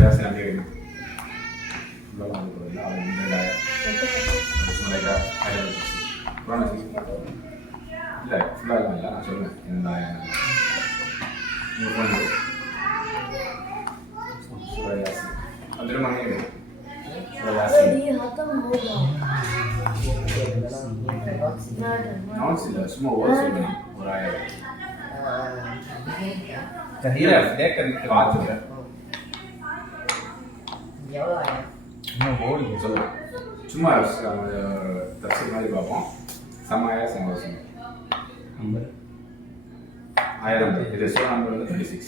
Yasin nanti ini belum ada mereka ada kurang lagi sudah lah soalnya ini surah Yasin ada mana ini surah Yasin non sih semua words orang Iya, dia kan baca ya. எவ்வளோ இன்னும் ஓடி சொல்லு சும்மா தப்சீர் மாதிரி பார்ப்போம் சமாயா சந்தோஷம் number 1000 இது சூரா நம்பர் வந்து 36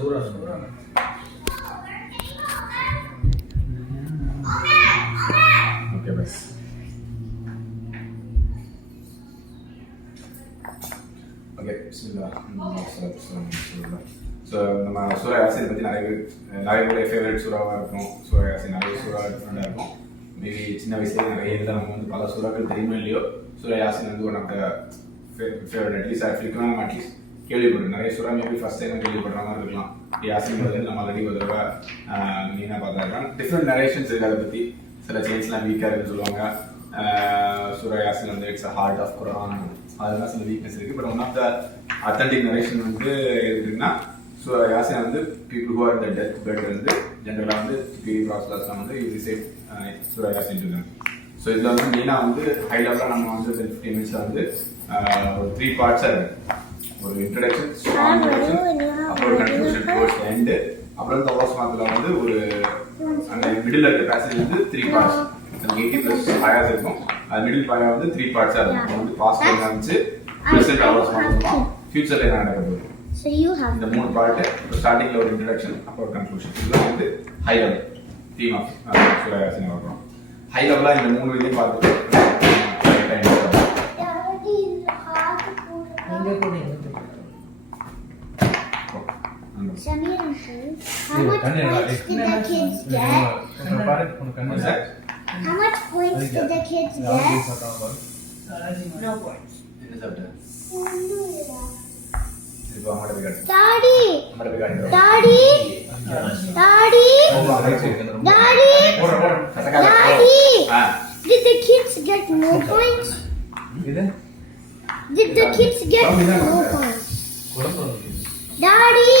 சூரா ஓகே பஸ் ஓகே பிஸ்மில்லாஹ் ஸோ நம்ம சூரா யாசின் பற்றி நிறைய பேருடைய ஃபேவரட் சூறாவாக இருக்கும். சூரா யாசின் நிறைய சூறா டிஃப்ரெண்டாக இருக்கும். மேபி சின்ன வயசுலேயே நிறைய இதில் நம்ம வந்து பல சூறாக்கள் தெரியுமோ இல்லையோ சூரா யாசின் வந்து one of the favourite at least ஆஃப்ரிக்கும் நம்ம அட்லீஸ்ட் கேள்விப்படுறோம். நிறைய சூறா மேபி ஃபஸ்ட் டைம் கேள்விப்படுற மாதிரி இருக்கலாம். யாசின் வந்து நம்ம ஆல்ரெடி ஒரு தடவை மெயினாக பார்த்தா இருக்கலாம். டிஃப்ரெண்ட் நரேஷன்ஸ் இருக்குது. அதை பற்றி சில சேன்ஸ்லாம் வீக்காக இருக்குன்னு சொல்லுவாங்க. சூரா யாசின் வந்து it's a heart of Quran, அதெல்லாம் சில வீக்னஸ் இருக்குது. But one of the authentic narration வந்து இருக்குன்னா சூரா யாசின் வந்து people who are the death bed வந்து ஜென்ரலாக வந்து ப்ராசஸ்லாம் வந்து இது சேஃப் சூரா யாசின் இருக்காங்க. ஸோ இதில் வந்து மெயினாக வந்து ஹை லெவலாக நம்ம வந்து 15 மினிட்ஸில் வந்து ஒரு 3 பார்ட்ஸாக இருக்குது. ஒரு இன்ட்ரடக்ஷன், ஸ்ட்ராங் இன்ட்ரடக்ஷன், அப்புறம் கன்க்ளூஷன் டுவர்ட்ஸ் எண்டு, அப்புறம் இந்த அவசரத்தில் வந்து ஒரு அந்த மிடில் இருக்க பேசேஜ் வந்து 3 பார்ட்ஸ் 80+ ஆயாஸ் இருக்கும். அது மிடில் பாயா வந்து 3 பார்ட்ஸாக இருக்கும். வந்து பாஸ்ட் என்ன இருந்துச்சு, ப்ரெசென்ட் அவசரம், ஃபியூச்சரில் என்ன நடக்க போகுது. இந்த 3 பார்ட் ஸ்டார்டிங்ல ஒரு இன்ட்ரடக்ஷன், அப்புறம் கன்க்ளூஷன். இதுதான் வந்து ஹை லெவல் தீம் ஆஃப் சூரா யாசின் வரும். ஹை லெவலா இந்த 3 இதையும் பார்த்துட்டு Samir uncle, how much points did the kids get? How much points did the kids get? No points. Daddy! Daddy! Daddy! Daddy! Daddy! Did the kids get no points? Did the kids get no points? Daddy!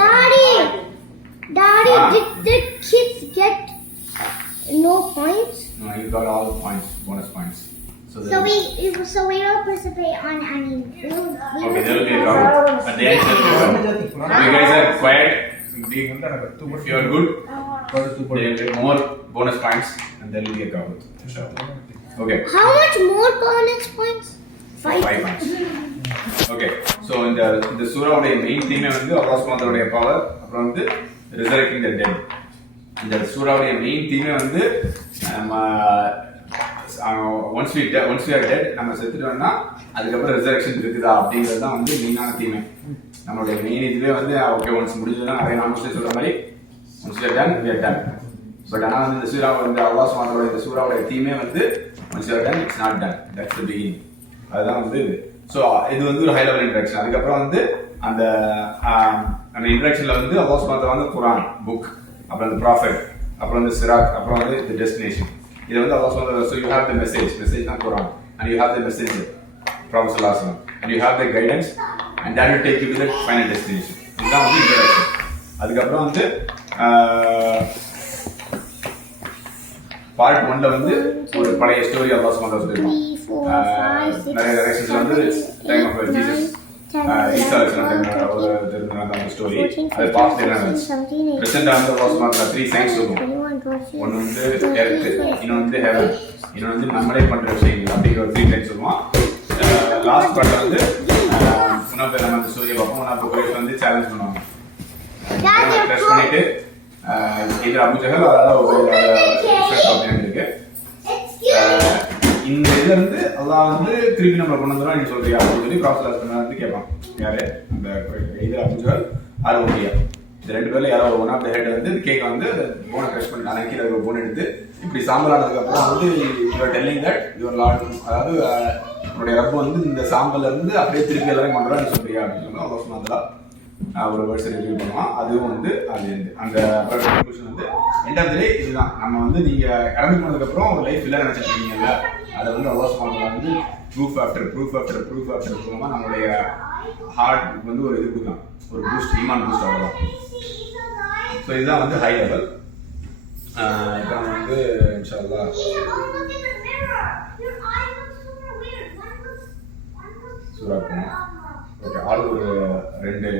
Daddy! Daddy, did the kids get no points? No, you got all points, bonus points. So we don't participate on any. Okay, there will be a count. At the end, there will be a count. If you guys are quiet, if you are good, there will be more bonus points and there will be a count. Okay. How much more bonus points? 5 points. Okay. So in the surah உடைய main தீமே வந்து அல்லாஹ் சுப்ஹானஹு வ தஆலாவுடைய power, அப்புறம் வந்து resurrecting the dead. இந்த சூரா உடைய main தீமே வந்து once we are dead, நம்ம செத்துட்டோம்னா அதுக்கப்புறம் ரிசர்வேஷன் இருக்குதா அப்படிங்கிறது தான் வந்து மெயினான தீமே. நம்மளுடைய மெயின் இதுவே வந்து ஓகே ஒன்ஸ் முடிஞ்சதுன்னா நிறைய நாமஸ்ல சொல்ற மாதிரி once we are done we are done. But ஆனால் வந்து இந்த சூரா வந்து அல்லாஹ் சுப்ஹானஹு வ தஆலா இந்த சூராவுடைய தீமே வந்து once you are done it's not done, that's the beginning. அதுதான் வந்து இது. ஸோ இது வந்து ஒரு ஹை லெவல் இன்ட்ராக்ஷன். அதுக்கப்புறம் வந்து அந்த இன்ட்ராக்ஷன்ல வந்து அல்லாஹ் சுப்ஹானஹு வ தஆலா வந்து குர்ஆன் புக், அப்புறம் அந்த ப்ராஃபெட், அப்புறம் வந்து சிராக், அப்புறம் வந்து தி டெஸ்டினேஷன். இது வந்து அல்லாஹ் சுப்ஹானஹு வ தஆலா, so you have the message தான் குர்ஆன், and you have the messenger Prophet sallallahu alaihi wasallam, and you have the guidance, and that will take you to the final destination. இதுதான் வந்து இன்ட்ரோடக்ஷன். அதுக்கப்புறம் வந்து பார்ட் 1ல வந்து ஒரு பழைய ஸ்டோரி அல்லாஹ் சுப்ஹானஹு வ தஆலா சொல்லிருக்கான். நிறைய நரேஷன்ஸ் வந்து டைம் ஆஃப் ஜீசஸ் ஈசா அலைஹிஸ்ஸலாம் ஒரு அந்த ஸ்டோரி அது பாஸ்ட் என்ன பிரசன்ட் ஆன அல்லாஹ் சுப்ஹானஹு வ தஆலா 3 சைன்ஸ் சொல்லுவோம். ஒன்னு வந்து எர்த், இன்னொன்னு வந்து ஹெவன், இன்னொன்னு வந்து நம்மளே பண்ற விஷயங்கள் அப்படிங்கிற ஒரு 3 சைன்ஸ் சொல்லுவோம். லாஸ்ட் பார்ட்ல வந்து நம்ம அந்த ஸ்டோரியை பார்ப்போம். நம்ம குறைஷ் வந்து சேலஞ்ச் பண்ணுவாங்க. ட்ரஸ்ட் பண்ணிட்டு இது அபூ ஜஹல் அதாவது இருக்கு. இந்த இதுல இருந்து அல்லாஹ் வந்து திருப்பி நம்ம கொண்டு வந்தா நீ சொல்றியா அப்படின்னு சொல்லி ப்ராஃபட் வந்து கேட்பான். யாரு அந்த இது அபூ ஜஹல் ஆர் ஓடியா. இந்த ரெண்டு பேர்ல யாரோ ஒன் ஆஃப் த ஹெட் வந்து கேக் வந்து போனை க்ரஷ் பண்ணிட்டாங்க. கீழே ஒரு போன் எடுத்து இப்படி சாம்பல் ஆனதுக்கப்புறம் வந்து you are telling that your lord, அதாவது உன்னுடைய ரப்பு வந்து இந்த சாம்பல்ல இருந்து அப்படியே திருப்பி எல்லாரும் கொண்டு வர நீ சொல்றியா அப்படின்னு சொன்னா அவர் சொன்னதுல ஒரு வேர்ட்ஸ் ரிவ்யூ பண்ணுவான். அதுவும் வந்து அது அந்த கன்க்ளூஷன் வந்து எண்ட் ஆஃப் த டே இதுதான். நம்ம வந்து நீங்க இறந்து போனதுக்கப்புறம் ஒரு லைஃப் இல்லை நினைச்சிட்டு இருக்கீங்கல்ல, அதை வந்து அவ்வளோ சொன்னதுல வந்து ப்ரூஃப் ஆஃப்டர் மூலமா நம்மளுடைய ஹார்ட் வந்து ஒரு இது கொடுக்கலாம், ஒரு பூஸ்ட், ஈமான் பூஸ்ட் ஆகலாம். ஸோ இதுதான் வந்து ஹை லெவல். இப்போ நம்ம வந்து இன்ஷா அல்லாஹ் சூரா போனோம். ஓகே, ஆள் ஒரு 2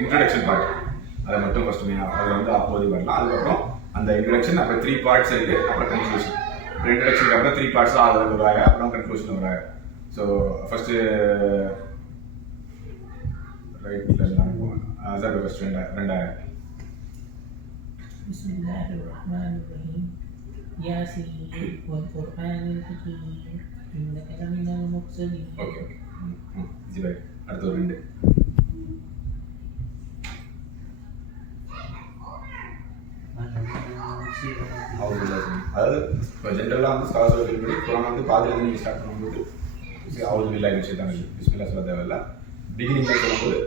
இன்ட்ரடக்ஷன் பார்ட் அதை மட்டும் ஃபர்ஸ்ட் மெயினாக அதை வந்து அப்போது வரலாம். அதுக்கப்புறம் அந்த இன்ட்ரடக்ஷன் அப்புறம் 3 பார்ட்ஸ் இருக்கு, அப்புறம் கன்க்ளூஷன். இன்ட்ரடக்ஷனுக்கு அப்புறம் 3 பார்ட்ஸ் ஆள் வருவாங்க, அப்புறம் கன்க்ளூஷன் வருவாங்க. ஸோ ஃபர்ஸ்ட் ரைட்ல எல்லாம் போவாங்க. அதான் first 2 Bismillahirrahmanirrahim. Yasin wal Qur'anil Hakim. Innaka laminal mursalin. Okay இது ரைட். அடுத்து ஒரு 2 அதாவது இப்போ ஜென்ரலாக வந்து ஸ்காலர்ஸ் படி குரான் வந்து பாதியிலேருந்து நீங்கள் ஸ்டார்ட் பண்ணும்போது அவுது பில்லாஹி மினஷ் ஷைத்தானிர் ரஜீம் பிஸ்மில்லாஹ் சொல்ல தேவையில்ல. பிகினிங்கில் சொல்லும்போது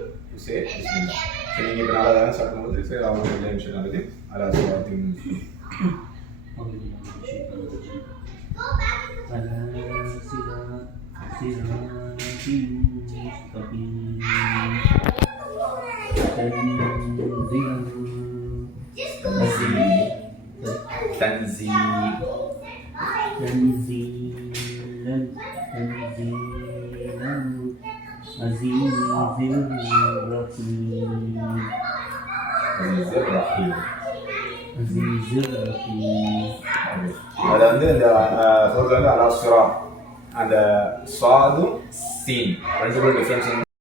சே பிஸ்மில்லாஹ். ஸோ நீங்கள் இப்போ 4வது ஸ்டார்ட் பண்ணும்போது சே அவுது பில்லாஹி மினஷ் ஷைத்தானிர் ரஜீம் அலா ஸிராத்தின் அதில் வந்து இந்த சூரத்தில் வந்து அலா ஸிராத், அந்த ஸ்வாதும் சீன் 2 டிஃப்ரென்ஸ் வந்து